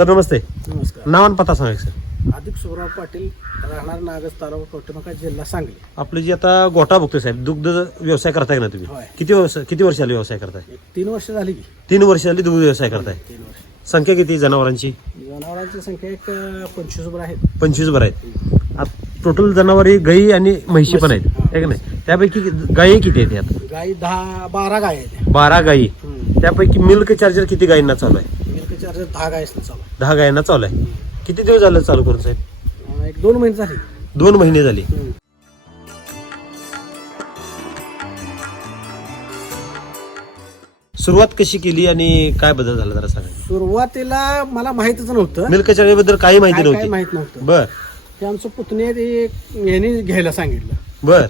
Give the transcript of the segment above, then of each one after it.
Sir नमस्ते. नमस्कार. नाव आणि पत्ता सांगा सर. अधिक सुराव पाटील, राहणार नागस, तालुका कवठेमहांकाळ, जिल्हा सांगली. आपलं जे आता गोठा बघतोय साहेब, दुग्ध व्यवसाय करताय ना तुम्ही? होय. किती वर्ष आले व्यवसाय करताय? 3 वर्ष झाली की. 3 वर्ष झाली दुग्ध व्यवसाय करताय. 3 वर्ष. संख्या किती जनावरांची? जनावरांची संख्या एक 25 वर आहेत. 25 वर आहेत. टोटल जनावरी गाई आणि म्हशी पण आहेत, आहे का नाही? त्यापैकी गायी किती आहेत यात? गाई 12 गाय आहेत. 12 गायी. त्यापैकी मिल्क चार्जर किती गायींना चालू आहे? मिल्क चार्जर 10 गाय चालू आहे. 10 गायींना चालू आहे. किती दिवस झाले चालू करून साहेब? एक 2 महिने झाले. 2 महिने झाले. सुरुवात कशी केली आणि काय बदल झाला जरा सांगा. सुरुवातीला मला माहितच नव्हतं. मिल्क चार्जर बद्दल काही माहिती काय नव्हती? माहित नव्हतं. बर ते आमचं पुतणे यांनी घ्यायला सांगितलं. बर.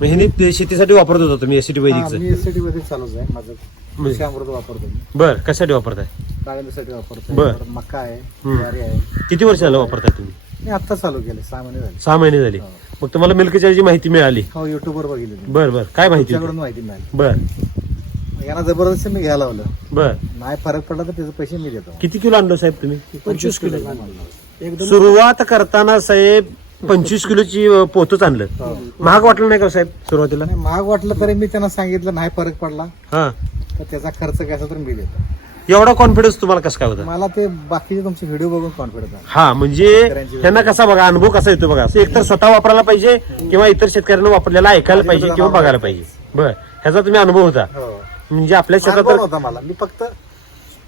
मग ह्यानी ते शेतीसाठी वापरत होता तुम्ही एसिटी वैदिकचं? मी एसटी मध्ये चालूच आहे. माझं कृषी अमृत वापरतो मी. बर. कशासाठी वापरताय? डाळिंबीसाठी वापरतो. बर. मका आहे, ज्वारी आहे. किती वर्ष झालं वापरताय तुम्ही? मी आता चालू केले, 6 महिने झाले. 6 महिने झाले. मग तुम्हाला मिल्क चार्जरची माहिती मिळाली? हो, युट्यूबवर बघितली. बर बर. काय माहिती तुमच्याकडून होती? माहिती मिळाली. बर यांना जबरदस्त मी घ्यायला लावलं. बर. नाही फरक पडला तर त्याचे पैसे मी देतो. किती किलो आणलो साहेब तुम्ही? 25 किलो एकदम. सुरुवात करताना साहेब 25 किलोची पोतच आणलं. महाग वाटलं नाही का साहेब सुरुवातीला? नाही, महाग वाटलं तरी मी त्यांना सांगितलं नाही फरक पडला हा. तर त्याचा खर्च काय असेल तर मी देतो. एवढा कॉन्फिडन्स तुम्हाला कसं काय होता? मला ते बाकीचे तुमचे व्हिडिओ बघून कॉन्फिडन्स आहे. हा, म्हणजे त्यांना कसा बघा अनुभव कसा येतो बघा. एक तर स्वतः वापरायला पाहिजे किंवा इतर शेतकऱ्यांना वापरलेला ऐकायला पाहिजे किंवा बघायला पाहिजे. बर. ह्याचा तुम्ही अनुभव होता म्हणजे आपल्या शेतात अनुभव होता मला. मी फक्त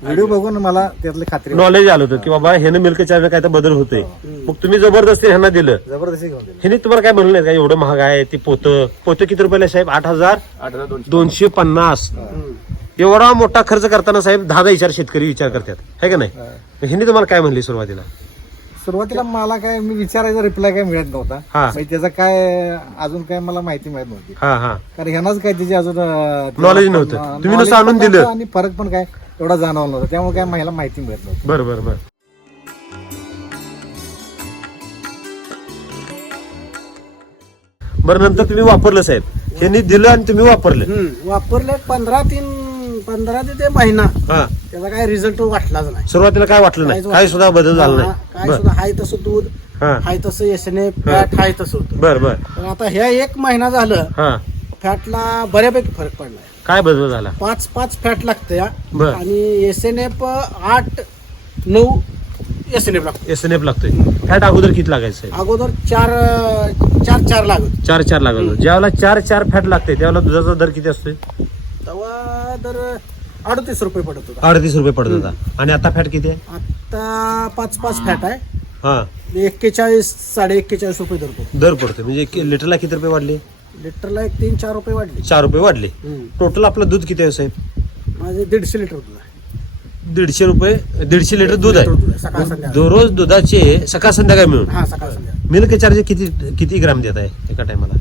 व्हिडिओ बघून मला त्यातली खात्री नॉलेज आलं होतं की बाबा ह्यानं मिल्क चार्जर काय तर बदल होतोय. मग तुम्ही जबरदस्ती ह्यांना दिलं. जबरदस्ती घेऊन दिली. ह्याने तुम्हाला काय म्हणलं नाही का एवढं महाग आहे ती पोतं किती रुपयाला साहेब? 8,250. एवढा मोठा खर्च करताना साहेब 10 शेतकरी विचार करतात, है का नाही? ह्यांनी तुम्हाला काय म्हणली सुरुवातीला? सुरुवातीला मला काय मी विचारायचा रिप्लाय काय मिळत नव्हता. हा. म्हणजे त्याचा काय अजून काय मला माहिती मिळत नव्हती. हा हा. कारण ह्यांनाच काय त्याची अजून Knowledge नव्हतं. तुम्ही नुसतं आणून दिलं. आणि फरक पण काय एवढा जाणवला नव्हता. त्यामुळे काय मला माहिती मिळत नव्हती. बर बर बर. बरं. नंतर तुम्ही वापरलं साहेब, ह्यांनी दिलं आणि तुम्ही वापरलं. वापरले 15 ते महिना. हा. त्याचा काय रिझल्ट वाटलाच नाही. सुरुवातीला काय वाटलं नाही? काय सुद्धा बदल झाला नाही? काय सुद्धा हाय तसं दूध, हा. हाय तसं यशने फॅट हाय तसं होतं. बर बर. पण आता ह्या 1 महिना झालं हा. फॅटला बऱ्यापैकी फरक पडलाय. काय बदल झाला? 5 फॅट लागतं या. बर. आणि एसएनएफ 8-9 एसएनएफ लागतो. एसएनएफ लागतोय. फॅट अगोदर किती लागायचं? अगोदर 4 लागत. 4 लागायचं. ज्यावेळेला 4 फॅट लागते त्यावेळेला दुधाचा दर किती असतोय? तेव्हा दर 38 रुपये पडत होता. 38 रुपये पडत होता. आणि आता फॅट किती आहे? आता 5 फॅट आहे. हा. 41-41.5 रुपये दर पडतो. दर पडतोय. म्हणजे लिटरला किती रुपये वाढले? लिटरला 3-4 रुपये वाढले. 4 रुपये वाढले. टोटल आपलं दूध किती आहे साहेब? माझे 150 लिटर दूध आहे. 150 लिटर दूध आहे. सकाळ संध्याकाळ. दररोज दुधाचे सकाळ संध्याकाळ मिळून हा, सकाळ संध्याकाळ. मिल्क चार्ज किती ग्राम देत आहे एका टायमाला?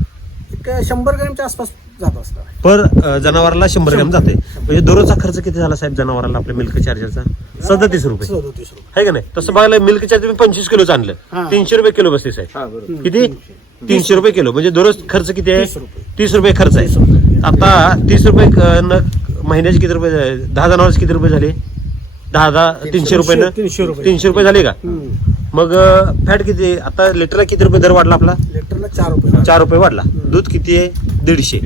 एक 100 ग्रॅमच्या आसपास जात असणार. पर जनावराला 100 ग्रॅम जाते. म्हणजे दररोजचा खर्च किती झाला साहेब जनावराला आपल्या मिल्क चार्जरचा? 37 रुपये. 37 रुपये. आहे का नाही? तसं बघायला मिल्क चार्जर तुम्ही 25 किलोच आणलं. हा. 300 रुपये किलो बसते साहेब. किती? 300 रुपये किलो. म्हणजे दररोज खर्च किती आहे? 30 रुपये. 30 रुपये खर्च आहे. आता 30 रुपये महिन्याचे किती रुपये? 10 जनावरचे किती रुपये झाले? 300 रुपये ना? 300 रुपये झाले का? मग फॅट किती? आता लिटरला किती रुपये दर वाढला आपला? लिटरला 4 रुपये. 4 रुपये वाढला. दूध किती आहे? 150.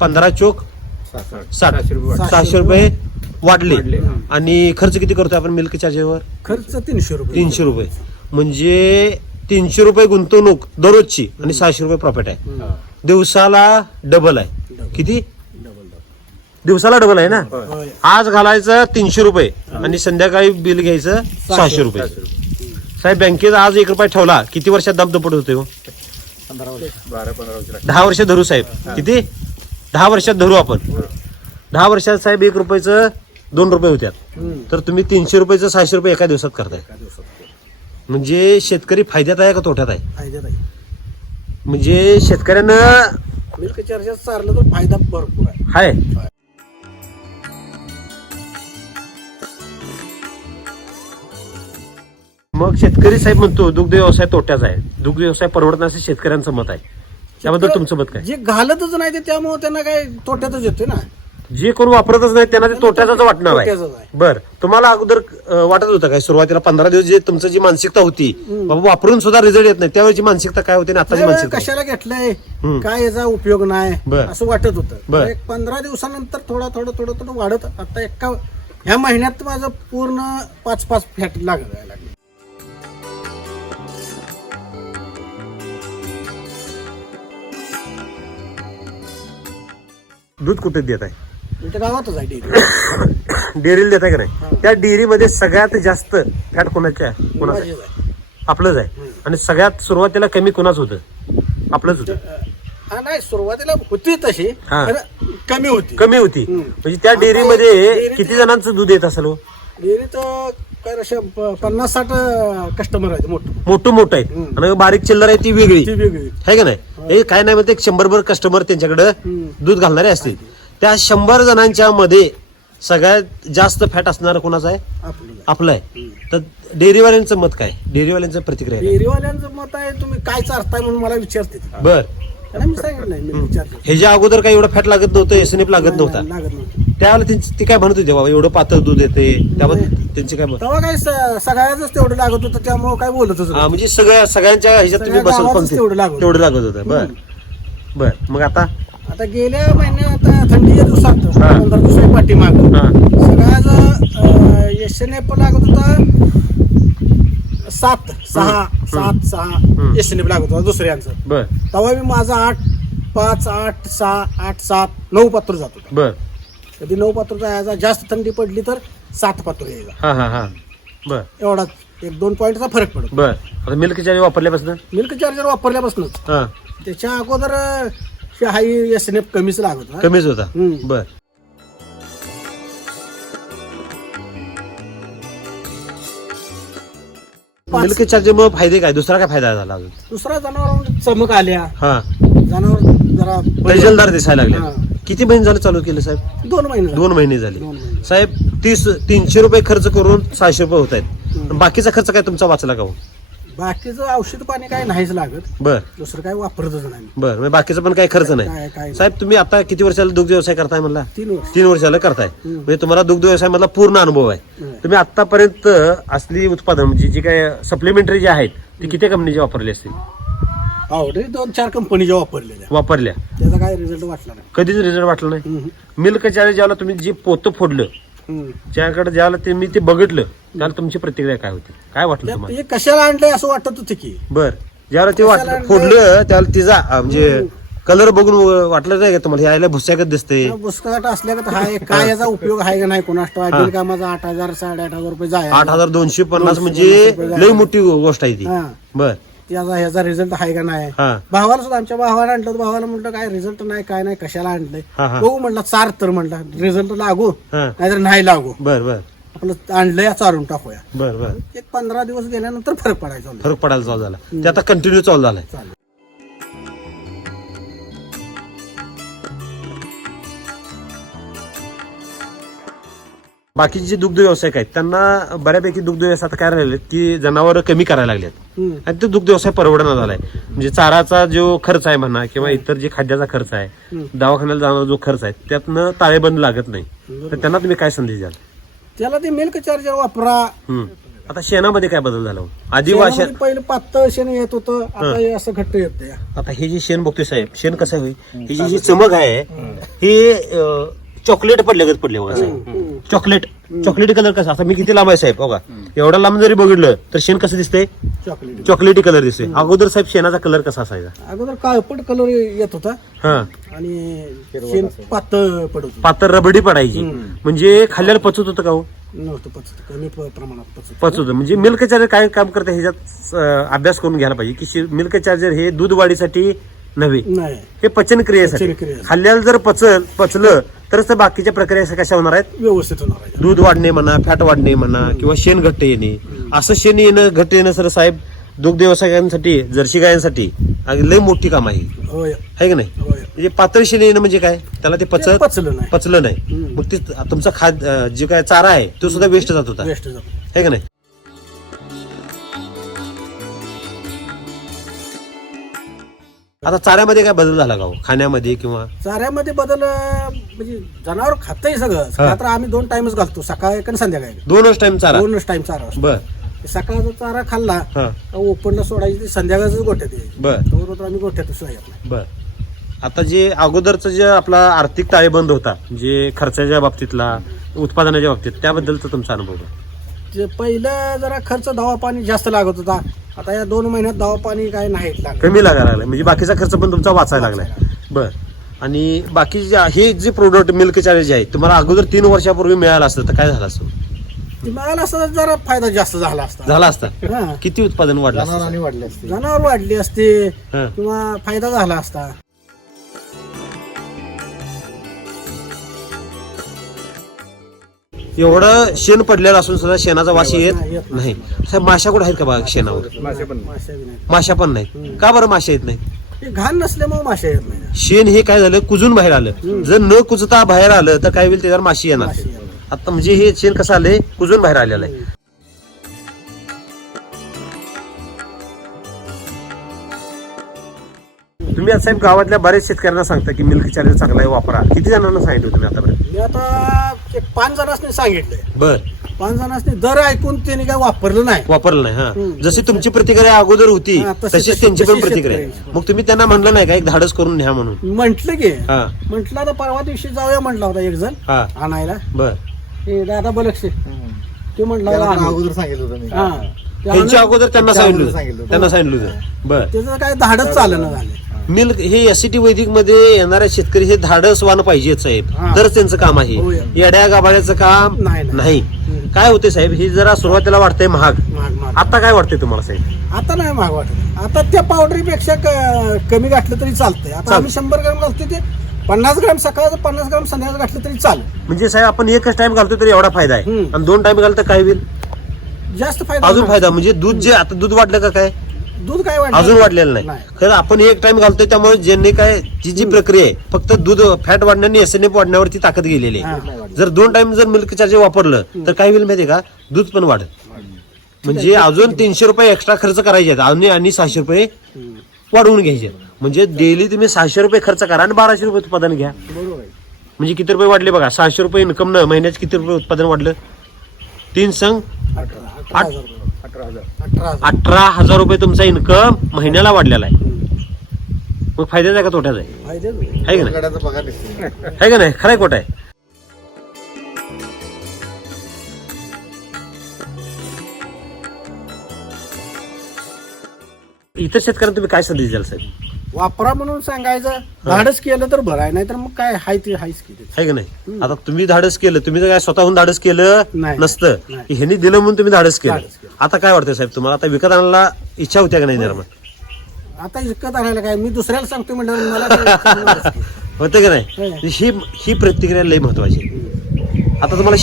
15 चोक 60. 600 रुपये वाढले. आणि खर्च किती करतोय आपण मिल्क चार्जरवर? खर्च 300 रुपये. 300 रुपये. म्हणजे 300 रुपये गुंतवणूक दररोजची आणि 600 रुपये प्रॉफिट आहे. दिवसाला डबल आहे. किती? दिवसाला डबल आहे ना? होय. आज घालायचं 300 रुपये आणि संध्याकाळी बिल घ्यायचं 600 रुपये. साहेब बँकेत आज 1 रुपया ठेवला किती वर्षात दाबदपट होते? 15 वर्ष. 10 वर्ष धरू साहेब. किती? 10 वर्षात धरू आपण. 10 वर्षात साहेब 1 रुपयाचं 2 रुपये होत्यात. तर तुम्ही 300 रुपयाचं 600 रुपये एका दिवसात करताय. म्हणजे शेतकरी फायद्यात आहे का तोट्यात आहे? फायद्यात आहे. म्हणजे शेतकऱ्यानं मिल्क चार्जर चाललं तर फायदा भरपूर आहे. आहे. मग शेतकरी साहेब म्हणतो दुग्ध व्यवसाय तोट्याचा आहे, दुग्ध व्यवसाय परवडणार असं शेतकऱ्यांचं मत आहे. त्याबद्दल तुमचं मत काय? जे घालतच नाही ते त्यामुळे त्यांना काय तोट्यातच येतोय ना. जे कोण वापरतच नाही त्यांना ते तोट्याचाच वाटणार आहे. तोट्याचंच आहे. बर, तुम्हाला अगोदर वाटत होतं काय सुरुवातीला 15 दिवस जे तुमचं जी मानसिकता होती बाबा वापरून सुद्धा रिझल्ट येत नाही, त्यावेळेची मानसिकता काय होती आणि आताची नाही, मानसिकता कशाला घेतलंय काय याचा उपयोग नाही बर. असं वाटत होतं. बर. एक 15 दिवसानंतर थोडं वाढत आता ह्या महिन्यात माझं पूर्ण 5 फॅट लागायला लागले. दूध कुठे देत आहे? इथं गावातच आहे डेअरी. डेअरीला देत आहे का नाही? त्या डेअरीमध्ये सगळ्यात जास्त फॅट कोणाच्या आहे? कोणाचं आहे? माझीच आहे. आपलंच आहे. आणि सगळ्यात सुरुवातीला कमी कोणाच होतं? आपलंच होतं. नाही सुरुवातीला होती तशी हा. पण कमी होती. कमी होती. म्हणजे त्या डेअरीमध्ये किती जणांचं दूध येत असेल हो? डेअरीत काय 50-60 कस्टमर आहेत मोठं आहे आणि बारीक चिल्लर आहे ती वेगळी ती वेगळी. आहे का नाही? हे काय नाही म्हणते 100 कस्टमर त्यांच्याकडे दूध घालणारे असतील. त्या 100 जणांच्या मध्ये सगळ्यात जास्त फॅट असणार कोणाचं आहे? आपलं आहे. तर डेअरीवाल्यांचं मत काय? डेअरीवाल्यांचं प्रतिक्रिया काय? डेअरीवाल्यांचं मत आहे तुम्ही काय चारताय म्हणून मला विचारते. बर, त्यांना मी सांगितलं नाही, मी विचारतो. ह्याच्या अगोदर काही एवढं फॅट लागत नव्हतं, एसएनएफ लागत नव्हता. लागत नव्हतं. त्यावेळेला ती काय म्हणत होती बाबा एवढं पातळ दूध येते, त्याबद्दल त्यांची काय मत? तेव्हा काय सगळ्याच तेवढं लागत होतं त्यामुळे काय बोलतच हा, म्हणजे सगळ्यांच्या ह्याच्यात तुम्ही सगळ्या गावातच बसल तेवढं लागत तेवढं लागत होतं. बर बर, मग आता आता गेल्या महिन्यात आता थंडीच्या दिवसात 15 दिवसाच्या पाठीमाग हा सगळ्याच एसएनएफ लागत होता 7-6 एसएनएफ लागत होता दुसऱ्यांचं. बर तेव्हा मी माझा 8-5, 8-6, 8-7, 9 पात्र जात होता. बर कधी 9 पात्र जायचा, जास्त थंडी पडली तर 7 पात्र यायचा. हा बर एवढाच 1-2 पॉईंटचा फरक पडतो. बर. आता मिल्क चार्ज वापरल्यापासून मिल्क चार्जर वापरल्यापासूनच हा त्याच्या अगोदर हाई एसएनएफ कमीच लागत होता. कमीच होता. हम्म. बर, मिल्क चार्जरमुळे फायदे काय? दुसरा काय फायदा झाला अजून? दुसरा जनावर चमक आल्या, हा, जनावर जरा दर्जनदार दिसायला हा. लागले. किती महिने झाले चालू केलं साहेब? 2 महिने झाले. 2 महिने झाले. 2 महिने. साहेब 300 रुपये खर्च करून 600 रुपये होत आहेत. बाकीचा खर्च काय तुमचा वाचला का हो? बाकीचं औषध पाणी काय नाहीच लागत, बर दुसरं काय वापरतच नाही. बर, म्हणजे बाकीचा पण काही खर्च नाही. काय साहेब तुम्ही आता किती वर्षाला दुग्ध व्यवसाय करताय म्हणला? 3 वर्ष 3 वर्षाला करताय. म्हणजे तुम्हाला दुग्ध व्यवसाय मधला पूर्ण अनुभव आहे. हम्म. तुम्ही आतापर्यंत असली उत्पादन म्हणजे जी काय सप्लिमेंटरी जे आहेत ती किती कंपनीचे वापरले असतील? ऑलरेडी 2-4 कंपनीच्या वापरलेल्या, वापरल्या. त्याचा काय रिझल्ट वाटला नाही. कधीच रिझल्ट वाटला नाही. हम्म. मिल्क चार्ज ज्यावेळेला तुम्ही जे पोतं फोडलं हम्म. ज्याकडे ज्यावेळेला मी ते बघितलं त्याला तुमची प्रतिक्रिया काय होती? काय वाटलं तुम्हाला? हे कशाला आणलंय असं वाटत होतं की बर, ज्यावेळेला ते कशाला आणलंय? फोडलं त्यावेळेला तिचा म्हणजे कलर बघून वाटलं नाही का तुम्हाला? यायला भुस्यागत दिसते. बुसकाट असल्यागत हाय, काय याचा उपयोग आहे का नाही कोणास ठाऊक. बिनकामाचा 8,000 8,500 रुपये जाय 8,250 म्हणजे लई मोठी गोष्ट आहे ती. हा. बर ह्याचा रिझल्ट आहे का नाही. हा भावाला सुद्धा आमच्या भावाला आणलं तर भावाला म्हटलं काय रिझल्ट नाही काय नाही कशाला आणलंय. हा, हा. बघू म्हटलं चार तर म्हटलं रिझल्ट लागू हा. नाहीतर नाही लागू, बर बर आपलं आणलंय चारून टाकूया. बर बर, एक 15 दिवस गेल्यानंतर फरक पडायचा. फरक पडायला चालू झाला. ते आता कंटिन्यू चालू झालाय. चालेल. बाकीचे जे दुग्ध व्यावसायिक आहेत त्यांना बऱ्यापैकी दुग्ध व्यवसाय आता काय राहिले की जनावर कमी करायला लागलेत हम्म. आणि ते दुग्ध व्यवसाय परवडणार झालाय. म्हणजे चाराचा जो खर्च आहे म्हणा किंवा इतर जे खाद्याचा खर्च आहे, दवाखान्याला जाणारा जो खर्च आहे त्यातनं ताळेबंद लागत नाही. तर त्यांना तुम्ही काय संदेश द्याल? त्याला ते मिल्क चार्जर वापरा. आता शेणामध्ये काय बदल झाला हो? आधी शेणामध्ये पहिलं पातळ शेण येत होतं, आता हे असं घट्ट येत. आता हे जे शेण बघतोय साहेब, शेण कसं होईल? ही जी चमक आहे हे चॉकलेट पडल्यागत पडले बघा साहेब. चॉकलेटी कलर कसा? आता मी किती लांब आहे साहेब बघा, एवढा लांब जरी बघितलं तर शेण कसं दिसतंय? चॉकलेट. चॉकलेटी कलर दिसतोय. अगोदर साहेब शेणाचा कलर कसा असायचा? अगोदर काळपट कलर येत होता हा, आणि शेण पातळ पडत होतं. पातळ रबडी पडायची. म्हणजे खाल्ल्याला पचत होतं का हो? नव्हतं पचत, कमी प्रमाणात पचत. पचत होतं. म्हणजे मिल्क चार्जर काय काम करतं ह्याच्यात अभ्यास करून घ्यायला पाहिजे की मिल्क चार्जर हे दूध वाढीसाठी नव्हे, नाही हे पचन क्रियेसाठी. पचनक्रियेसाठी. खाल्ल्याला जर पचलं तरच तर बाकीच्या प्रक्रिया कशा होणार आहेत? व्यवस्थित होणार आहे. दूध वाढणे म्हणा, फॅट वाढणे म्हणा किंवा शेण घट्ट येणे. असं शेण येणं घट्ट येणं सर साहेब दुग्ध व्यवसायांसाठी, जर्सी गायांसाठी लय मोठी काम आहे, होय है की नाही? होय. म्हणजे पातळ शेण येणं म्हणजे काय? त्याला ते ते पचलं नाही. पचलं नाही. मग ते तुमचा खाद्य जे काय चारा आहे तो सुद्धा वेस्ट जात होता, वेस्ट जातो. है की नाही? आता चाऱ्यामध्ये काय बदल झाला का हो? खाण्यामध्ये किंवा चाऱ्यामध्ये बदल म्हणजे जनावर खातंय सगळं मात्र आम्ही 2 टाइमच घालतो, सकाळी आणि संध्याकाळी 2च टाइम चारा? 2च टाइम चारा असतो. बर सकाळचा चारा खाल्ला हा का ओपनला सोडायची, ते संध्याकाळच गोठ्यात यायची. बर तोवर आम्ही गोठ्यात सोडायला. बर. आता जे अगोदरचं जे आपला आर्थिक ताळेबंद होता, जे खर्चाच्या बाबतीतला, उत्पादनाच्या बाबतीत, त्याबद्दलचा तुमचा अनुभव काय? जे पहिलं जरा खर्च दवा पाणी जास्त लागत होता, आता या 2 महिन्यात दवा पाणी काय नाही लागत. कमी लागायला लागला, म्हणजे बाकीचा खर्च पण तुमचा वाचायला लागलाय. बर. आणि बाकीचे हे जे प्रोडक्ट मिल्क चार्ज आहे तुम्हाला अगोदर 3 वर्षापूर्वी मिळालं असतं तर काय झालं असतं? ते मिळालं असता जरा फायदा जास्त झाला असता. झाला असता. हा. किती उत्पादन वाढलं असतं? जनावर वाढली असते हा. किंवा फायदा झाला असता. एवढं शेण पडलेलं असून सुद्धा शेणाचा वास येत येत नाही. साहेब, माशा कुठे आहेत का बघा शेणावर? माश्या बी नाही. माशा पण नाही. का बरं माशा येत नाही? ते घाण नसल्यामुळे माश्या येत नाही. शेण हे काय झालं, कुजून बाहेर आलं. जर न कुजता बाहेर आलं तर काय होईल, त्याच्यावर माशी येणार. माशी येणार. आता म्हणजे हे शेण कसं आलंय, कुजून बाहेर आलेलं आहे. तुम्ही आता साहेब गावातल्या बऱ्याच शेतकऱ्यांना सांगता की मिल्क चार्जर चांगला आहे, वापरा. किती जणांना सांगितलं तुम्ही आतापर्यंत? मी आता 5 जणांनी सांगितलंय. बर. 5 जणांनी दर ऐकून त्यांनी काय वापरलं नाही. वापरलं नाही. हा, जशी तुमची प्रतिक्रिया अगोदर होती हा, तशी- तशीच त्यांची पण तशी प्रतिक्रिया आहे. शेतकऱ्यांची. मग तुम्ही त्यांना म्हणलं नाही का एक धाडस करून न्या म्हणून? म्हंटल की हा म्हंटल आता परवा दिवशी जाऊया म्हटला होता एक जण हा आणायला. बर. हे दादा बलक्षे ते म्हटलं होतं आणू. अगोदर सांगितलं होतं मी. हा. ते त्यांच्या आणून- अगोदर त्यांना त्यांच्या अगोदर सांगितलं सांगितलं. होतं. त्यांना सांगितलं होतं. बर. त्याचं काय धाडच चालणं झालं. मिल्क हे एससीटी वैदिक मध्ये येणाऱ्या शेतकरी हे धाडसवान पाहिजे साहेब, हा. तरच त्यांचं काम आहे. होय. येड्या गाभाड्याचं काम नाही. नाही. काय होते साहेब, हे जरा सुरुवातीला वाटतंय महाग. महाग. आता काय वाटतंय तुम्हाला साहेब? आता नाही महाग वाटत. आता त्या पावडरीपेक्षा कमी घातलं तरी चालतंय. आता आम्ही 100 ग्रॅम घालतो, ते 50 ग्रॅम सकाळचं 50 ग्रॅम संध्याकाळचं घातलं तरी चालेल. म्हणजे साहेब आपण एकच टाइम घालतो तरी एवढा फायदा आहे, आणि 2 टाइम घालतो काय होईल? जास्त फायदा अजून नाही. फायदा. म्हणजे दूध जे आता दूध वाढलं का काय? दूध काय वाढलं अजून वाढलेलं नाही. खरं आपण एक टाइम घालतोय त्यामुळे ज्यांनी काय जी प्रक्रिया आहे फक्त दूध फॅट वाढण्याने एसएनएफ वाढण्यावरती ताकद गेलेली आहे. जर 2 टाइम जर मिल्क चार्जर वापरलं तर काय होईल माहितीये का, दूध पण वाढत. म्हणजे अजून 300 रुपये एक्स्ट्रा खर्च करायचे आहेत आणि 600 रुपये वाढवून घ्यायचे. म्हणजे डेली तुम्ही 600 रुपये खर्च करा आणि 1200 रुपये उत्पादन घ्या. बरोबर आहे. म्हणजे किती रुपये वाढले बघा, 600 रुपये इन्कम न महिन्याचे किती रुपये उत्पादन वाढलं? 3 संघ 18,000. 18,000 रुपये तुमचा इन्कम महिन्याला वाढलेला आहे. मग फायद्याचा आहे का तोट्याचा आहे? फायदे आहे का नाही? गड्याचा पगार निघतो. आहे का नाही? खरंय खोट आहे? इतर शेतकऱ्यांना तुम्ही काय संदेश द्याल साहेब? वापरा म्हणून सांगायचं. धाडस केलं तर बरं आहे, नाहीतर मग काय हाय ते हायच केलं. आहे का नाही? आता तुम्ही धाडस केलं, तुम्ही तर काय स्वतःहून धाडस केलं नाही. नसतं, नाही. ह्यांनी दिलं म्हणून तुम्ही धाडस केलं. धाडस केलं. आता काय वाटतं साहेब तुम्हाला? आता विकत आणायला इच्छा होत्या का नाही निर्माण? आता विकत आणायला काय, मी दुसऱ्याला सांगतो म्हटलं मला काय होतं का नाही? ही प्रतिक्रिया लई महत्वाची आहे. आता तुम्हाला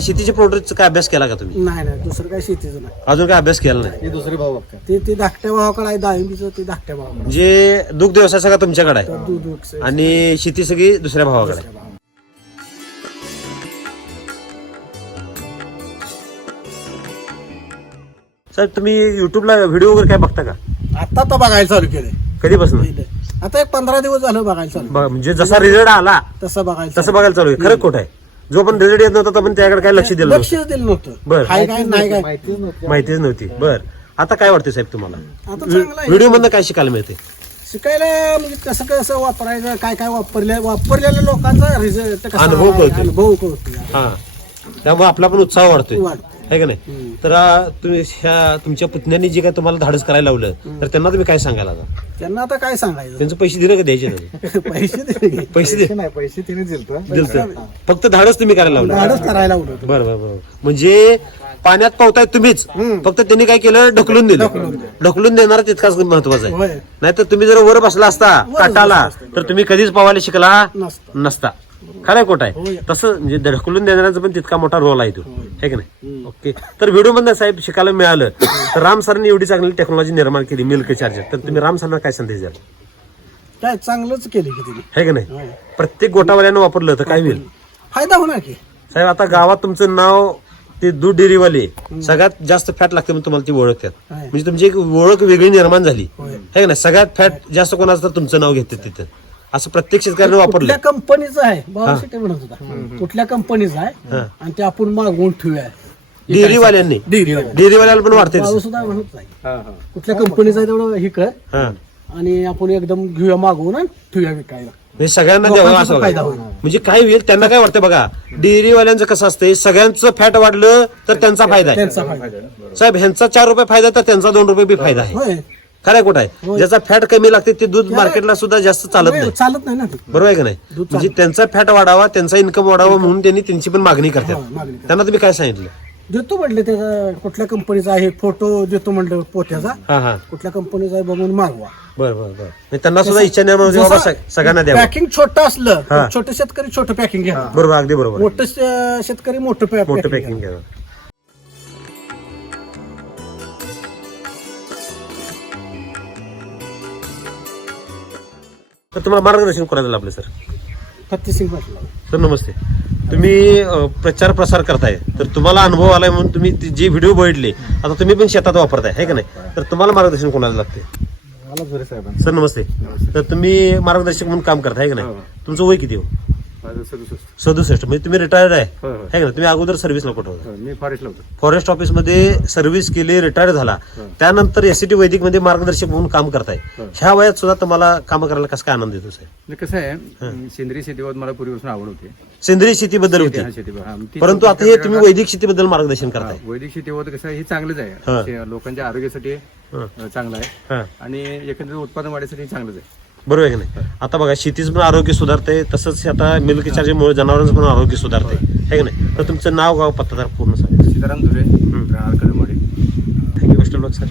शेतीचे प्रोडक्टचा काय अभ्यास केला का तुम्ही? नाही दुसरं काय शेतीचं नाही. अजून काय अभ्यास केला नाही? हे दुसरे भाऊ बघतात. ते धाकट्या भावाकडे आहे, डाळिंबीचं ते धाकट्या भावाकडे. म्हणजे दुग्ध व्यवसाय सगळा तुमच्याकडे आहे दूध विकसं. आणि शेती सगळी दुसऱ्या भावाकडे आहे. साहेब तुम्ही युट्यूबला व्हिडिओ वगैरे काय बघता का? आता तर बघायला चालू केलंय. कधीपासून? आता एक 15 दिवस झालं बघायला चालू. म्हणजे जसा रिझल्ट आला तसं बघायचं तसं बघायला चालू आहे. खरं खोट आहे? जो पण रिझल्ट येत नव्हता पण त्याकडे काय लक्ष दिलं नव्हतं? लक्षच दिलं नव्हतं. बरं. काय काय नाही काय माहितीच नव्हती. माहितीच नव्हती. बर. आता काय वाटतं साहेब तुम्हाला? आता चांगलं आहे. व्हिडिओ मधनं काय शिकायला मिळते? शिकायला म्हणजे कसं कसं वापरायचं, काय काय वापरलेल्या लोकांचा रिझल्ट कसा अनुभव आहे, कळतो. अनुभव कळतो. हा, त्यामुळे आपला पण उत्साह वाढतोय, वाढतो. आहे का नाही? तर तुम्ही तुमच्या पुतण्यांनी जे काय तुम्हाला धाडस करायला लावलं तर त्यांना तुम्ही काय सांगायला आता? त्यांना आता काय सांगायचं. त्यांचे पैसे दिले का द्यायचे नाही? पैसे दे. पैसे दे नाही, पैसे तिने दिलतं. दिलतं. फक्त धाडस तुम्ही करायला लावलं. धाडस करायला उडवतो. बरं. म्हणजे पाण्यात पावताय तुम्हीच, फक्त त्यांनी काय केलं, ढकलून दिलं. ढकलून देणार तितकाच महत्वाचा आहे. होय. नाहीतर तुम्ही जर वर बसला असता काटाला तर तुम्ही कधीच पावायला शिकला नसतं. नसता. खरंय खोट आहे? होय. तसं म्हणजे ढकलून देण्याचा पण तितका मोठा रोल आहे तो, आहे की नाही? ओके. तर व्हिडिओ मध्ये साहेब शिकायला मिळालं तर राम सरांनी एवढी चांगली टेक्नॉलॉजी निर्माण केली मिल्क चार्जर, तर तुम्ही राम सरांना काय संदेश द्याल? काय चांगलंच केलं की तिने. आहे की नाही? होय. प्रत्येक गोटावाल्यानं वापरलं तर काय होईल फायदा होणार की. साहेब? आता गावात तुमचं नाव ते दूध डेअरीवाले सगळ्यात जास्त फॅट लागते म्हणून तुम्हाला ती ओळखतात आहे. म्हणजे तुमची एक ओळख वेगळी निर्माण झाली होय. है का नाही सगळ्यात फॅट जास्त कोणाचं तर तुमचं नाव घेतात तिथं असं प्रत्येक शेतकऱ्याने वापरलं कुठल्या कंपनीचं आहे बाबा शेटे म्हणत होता कुठल्या कंपनीचं आहे आणि ते आपण मागवून ठेवूया डेअरीवाल्यांनी डेअरीवाल्याला पण वाढते बाबा सुद्धा म्हणत नाही कुठल्या कंपनीचं आहे तेवढं हे कर हा आणि आपण एकदम घेऊया मागवून आणि ठेवूया विकायला म्हणजे सगळ्यांना द्यावं लोकांचा असं फायदा बघा. होईल. म्हणजे काय होईल त्यांना काय वाटतं बघा डेअरीवाल्यांचं कसं असतंय सगळ्यांचं फॅट वाढलं तर त्यांचा फायदा आहे त्यांचा फायदा साहेब ह्यांचा 4 रुपये फायदा तर त्यांचा 2 रुपये बी फायदा आहे होय खरं कुठं आहे होय. ज्याचा फॅट कमी लागते ते दूध मार्केटला सुद्धा जास्त चालत नाही चालत नाही ना ते. बरोबर आहे का नाही दूध म्हणजे त्यांचा फॅट वाढावा त्यांचा इन्कम वाढावा म्हणून त्यांनी त्यांची पण मागणी हा, करतात मागणी. त्यांना तुम्ही काय सांगितलं देतो म्हटलं त्याचा कुठल्या कंपनीचा आहे फोटो देतो म्हटलं पोत्याचा हा हा कुठल्या कंपनीचा आहे बघून मागवा बरं बरं बरं म्हणजे त्यांना सुद्धा इच्छा निर्माण होते बाबा सगळ्यांना द्यावं पॅकिंग छोटं असलं हा. तर छोटे शेतकरी छोटं पॅकिंग घ्या बरोबर अगदी बरोबर मोठं शेतकरी मोठं मोठं पॅकिंग पॅकिंग घ्या तर तुम्हाला मार्गदर्शन कोणाला आपलं सर फत्तेसिंग पाटला सर नमस्ते तुम्ही प्रचार प्रसार करताय तर तुम्हाला अनुभव आलाय म्हणून तुम्ही जे व्हिडिओ बघितले आता तुम्ही पण शेतात वापरताय है का नाही तर तुम्हाला मार्गदर्शन कोणाला लागते मला झुरे साहेबांचं सर नमस्ते तर तुम्ही मार्गदर्शक म्हणून काम करताय का नाही तुमचं वय किती हो माझं 67. 67 म्हणजे तुम्ही रिटायर्ड आहे होय, होय. है का नाही तुम्ही अगोदर सर्व्हिसला कुठं होता मी फॉरेस्टला होतो फॉरेस्ट ऑफिस मध्ये सर्व्हिस केली रिटायर्ड झाला त्यानंतर एससीटी वैदिक मध्ये मार्गदर्शक म्हणून काम करताय ह्या वयात सुद्धा तुम्हाला काम करायला कसं काय आनंद येतो साहेब म्हणजे कसं आहे सेंद्रिय शेतीवर मला पूर्वीपासून आवड होती सेंद्रिय शेतीबद्दल होती हा, शेतीवर हा, ती परंतु आता हे तुम्ही वैदिक शेतीबद्दल मार्गदर्शन करताय वैदिक शेतीवर कसं आहे, हे चांगलंच हा. आहे लोकांच्या आरोग्यासाठी चांगलं आहे हा आणि एकंदरीत उत्पादन वाढीसाठी चांगलंच आहे बरोबर आहे की नाही आता बघा शेतीचं पण आरोग्य सुधारते तसंच आता मिल्क चार्जिंगमुळे जनावरांचं पण आरोग्य सुधारते है का नाही तर तुमचं नाव गाव पत्तादार पूर्ण सांगा सीताराम धुरे राहणार Kadamwadi thank you best of luck sir